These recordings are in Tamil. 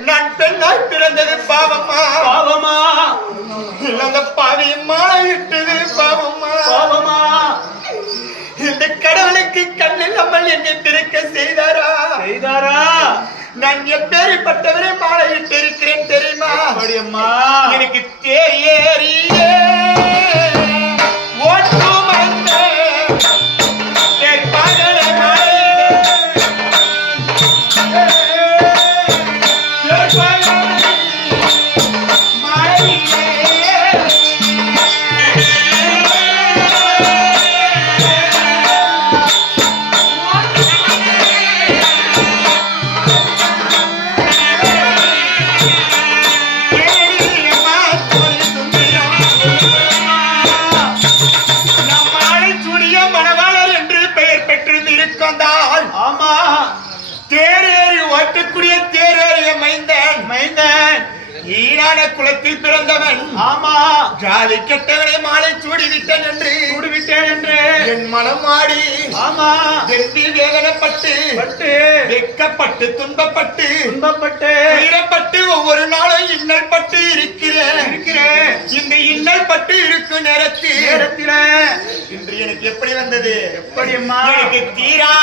நான் பெண்ணாய் பிறந்தது பாவம்மா. பாவமா அந்த பாவியை மாலையிட்டது பாவம்மா. பாவமா இந்த கடவுளுக்கு கண்ணில்லாமல் என்னை பிறக்க செய்தாரா? செய்தாரா? நான் எப்பேறிப்பட்டவரை மாலையிட்டு இருக்கிறேன் தெரியுமா? எனக்கு ஓட்டும் குலத்தில் பிறந்தவன். ஆமா. ஜாதி கெட்டவனை மாலை சூடிவிட்டேன் என்று. விட்டேன் என்று. என் மனம் மாடி ஆமா. வெற்றி வேதனைப்பட்டு. பட்டு. வெக்கப்பட்டு துன்பப்பட்டு. துன்பப்பட்டு. துயரப்பட்டு ஒவ்வொரு நாளும் இன்னல் பட்டு இருக்கிறேன். இருக்கிறேன். இந்த இன்னல் பட்டு இருக்கும் நேரத்தில். நேரத்தில. இன்று எனக்கு எப்படி வந்தது? எப்படியம்மா எனக்கு தீரா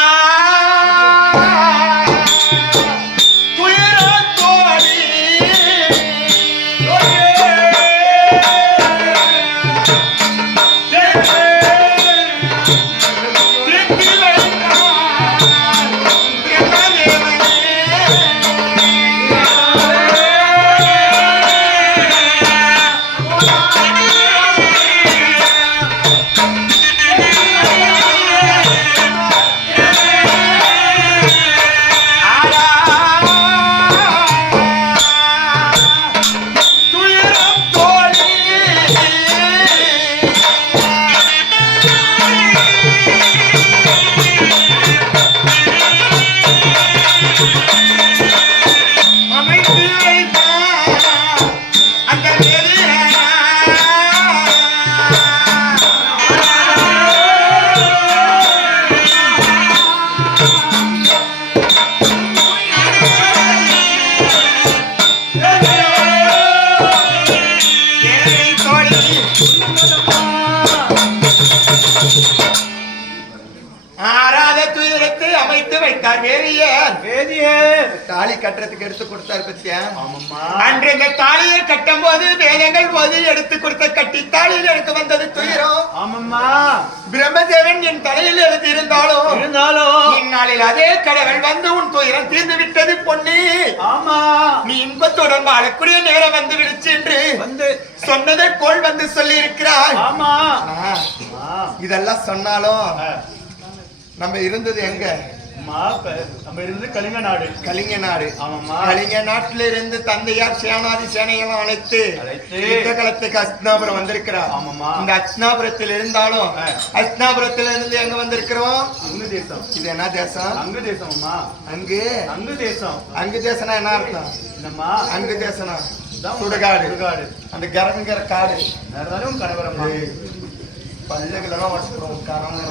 வைத்தார் வேறியர் வேதியே தாலி கட்டுறதுக்கு எடுத்து கொடுத்தாரு பத்தியா? அன்று இந்த தாலியை கட்டும் போது வேதங்கள் போது எடுத்து கொடுத்த கட்டி தாலியில் எனக்கு வந்தது துயரம் ஆமாம்மா. பிரம்மதேவன் என் தலையில் எழுதி இருந்தாலும் இருந்தாலும் இந்நாளில் அதே கடவுள் வந்து உன் துயரம் தீர்ந்து விட்டது பொன்னி. ஆமா. நீ இன்பத்துடன் வாழக்கூடிய நேரம் வந்து விடுச்சு என்று வந்து. சொன்னதை போல் வந்து சொல்லி இருக்கிறாய் ஆமா இதெல்லாம் சொன்னாலும் நம்ம இருந்தது எங்க? நம்ம இருந்து கலிங்க நாடு. கலிங்க நாடு. ஆமாம்மா. கலிங்க நாட்டில இருந்து தந்தையார் சேனாதி சேனையெல்லாம் அழைத்து யுத்த களத்துக்கு அஸ்னாபுரம் வந்திருக்கிறார். ஆமாம்மா. இந்த அஸ்னாபுரத்தில் இருந்தாலும் ஆ. அஸ்னாபுரத்துல இருந்து எங்க வந்திருக்கிறோம்? அங்கு தேசம். இது என்ன தேசம்? அங்கு தேசம் அம்மா அங்கு? அங்கு தேசம். அங்கு என்ன அர்த்தம்? என்னம்மா? அங்கு தேசனா இதான் சுடுகாடு. சுடுகாடு. அந்த கரங்கிற காடு. நேரதாலும் கணவரம்மா பல்லுகளெல்லாம் வச்சுக்கிறோம் கரங்க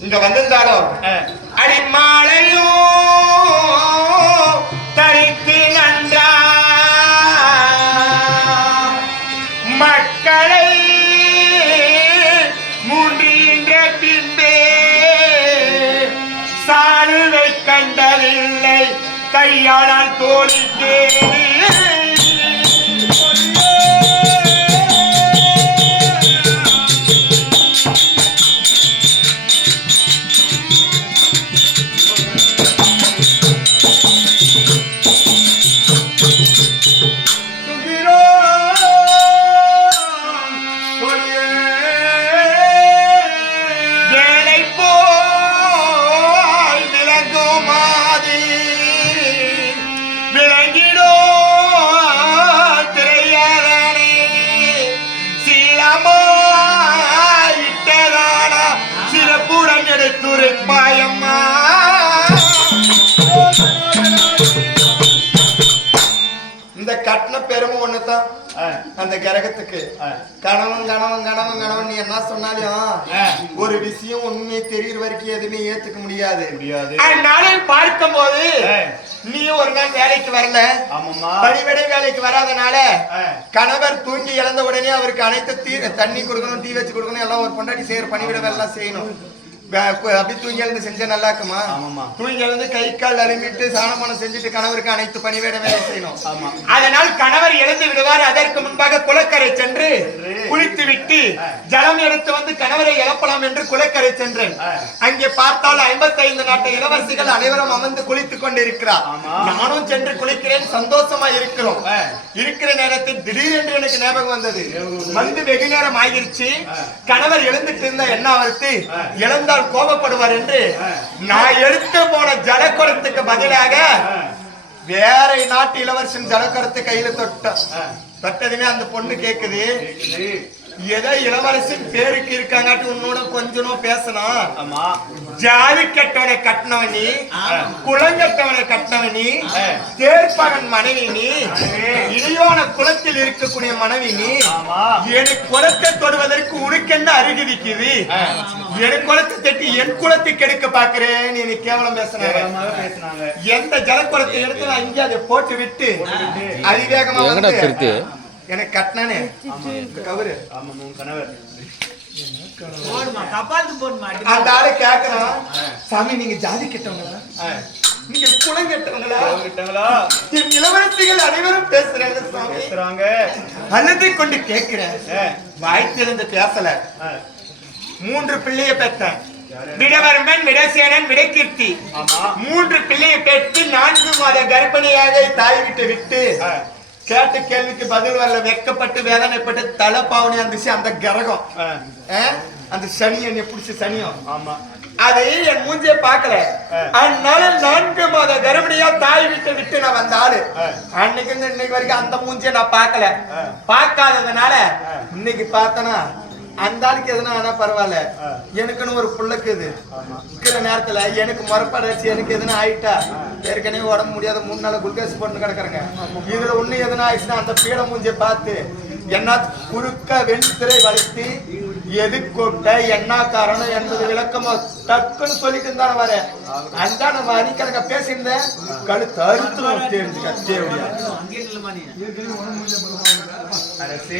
இங்க வந்திருந்தாலும் ஆ, அடிமாலையோ தரித்து நன்றா. மக்களை மூன்றின்ற பின்பே சாணுவை கண்டதில்லை கையாளால் தோழிக்கே பெருமை ஒண்ணுதான் அந்த கிரகத்துக்கு. கணவன் கணவன் கணவன் கணவன் நீ என்ன சொன்னாலும். ஒரு விஷயம் உண்மையை தெரியுற வரைக்கும் எதுவுமே ஏத்துக்க முடியாது முடியாது அதனால பார்க்கும்போது ஆ. நீ ஒரு நாள் வேலைக்கு வரல பணிவிடை வேலைக்கு வராதனால. கணவர் தூங்கி இழந்த உடனே அவருக்கு அனைத்து தீ தண்ணி கொடுக்கணும் டீ வச்சு கொடுக்கணும் எல்லாம் ஒரு பொண்டாட்டி செய்யற பணிவிட வேலை எல்லாம் செய்யணும் அப்படி தூங்கி எழுந்து செஞ்சா நல்லா இருக்குமா ஆமாம்மா. தூங்கி எழுந்து கை கால் அருமிட்டு சாணமானம் செஞ்சுட்டு கணவருக்கு அனைத்து பணிவிட வேலை செய்யணும் ஆமா. அதனால் கணவர் எழுந்து விடுவார் அதற்கு முன்பாக குளக்கரை சென்று. குளித்து விட்டு. ஜலம் எடுத்து வந்து கணவரை எழுப்பலாம் என்று குளக்கரை சென்றேன். அங்கே பார்த்தால் ஐம்பத்தைந்து நாட்டு இளவரசிகள் அனைவரும் அமர்ந்து குளித்துக் கொண்டிருக்கிறார். நானும் சென்று குளிக்கிறேன் சந்தோஷமா இருக்கிறோம். இருக்கிற நேரத்தில் திடீரென்று எனக்கு ஞாபகம் வந்தது. வந்து வெகு நேரம் ஆகிருச்சு. கணவர் எழுந்துட்டு இருந்த என்ன அவருக்கு ஆ. இழந்தால் கோபப்படுவார் என்று நான் எடுத்து போன ஜலக்குடத்துக்கு பதிலாக வேற நாட்டு இளவரசன் ஜலக்குடத்தை கையில தொட்ட தொட்டதுமே அந்த பொண்ணு கேக்குது. ஏதோ இளவரசன் பேருக்கு இருக்காங்காட்டி உன்னோட கொஞ்சனும் பேசணும் ஆமா ஜாதி கெட்டவனை கட்டினவன் நீ குளங்கட்டவனை கட்டினவன் நீ. தேர்ப்பகன் மனைவி நீ. இளையோன குலத்தில் இருக்கக்கூடிய மனைவி நீ ஆமா என் குலத்தை தொடுவதற்கு உனக்கு என்ன அருகதிக்குது ஆ. என் குலத்தை தட்டி என் குலத்தை கெடுக்க பாக்குறேன் நீ கேவலம் பேசுனாங்க எந்த ஜலக்குளத்தை எடுத்து நான் இங்கே அதை போட்டு விட்டு. அதிவேகமா? எனக்கு கட்டினானே. கவரு. ஆமா உன் கணவர். அந்த ஆளு கேக்குறான். சாமி நீங்க ஜாதி கெட்டவங்களா? நீங்க குலம் கெட்டவங்களா? என் இளவரசிகள் அனைவரும் பேசுறாங்க சாமி. பேசுறாங்க. அழுது கொண்டு கேட்கிறேன் ஆ, வாய் திறந்து பேசல மூன்று பிள்ளைய பெற்றேன். விடவர்மன் விடசேனன் விடக்கீர்த்தி. ஆமா. மூன்று பிள்ளையை பெற்று நான்கு மாத கர்ப்பிணியாக தாய் விட்டு விட்டு கேட்ட கேள்விக்கு பதில் வரல. வெட்கப்பட்டு வேதனைப்பட்டு தலை பாவனை இருந்துச்சு அந்த கிரகம்? அந்த சனி என்னை பிடிச்ச சனியம் ஆமா. அதை என் மூஞ்சிய பார்க்கல. ஆ. அதனால நான்கு மாத கர்ப்பிணியா தாய் விட்டு விட்டு நான் வந்த ஆளு. அன்னைக்கு இன்னைக்கு வரைக்கும் அந்த மூஞ்சிய நான். பார்க்காததுனால ஆ. இன்னைக்கு பார்த்தனா அந்த ஆளுக்கு எதுனா ஆனா பரவாயில்ல. எனக்குன்னு ஒரு புள்ளக்குது இருக்கிற நேரத்துல எனக்கு முறப்படாச்சு எனக்கு எதுனா ஆயிட்டா? ஏற்கனவே உடம்பு முடியாத மூணு நாள் குளுக்கோஸ் போட்டு கிடக்குறேங்க. இதுல ஒண்ணு எதுனா ஆயிடுச்சுன்னா அந்த பீட மூஞ்சிய பார்த்து என்ன குறுக்க வெண்திரை வளைத்து எது கொட்ட என்ன காரணம் என்பது விளக்கமா டக்குன்னு சொல்லிட்டு இருந்தான வர அந்த நம்ம அன்னைக்கு பேசியிருந்தேன். கழுத்து அறுத்து தெரிஞ்சுக்க தேவையா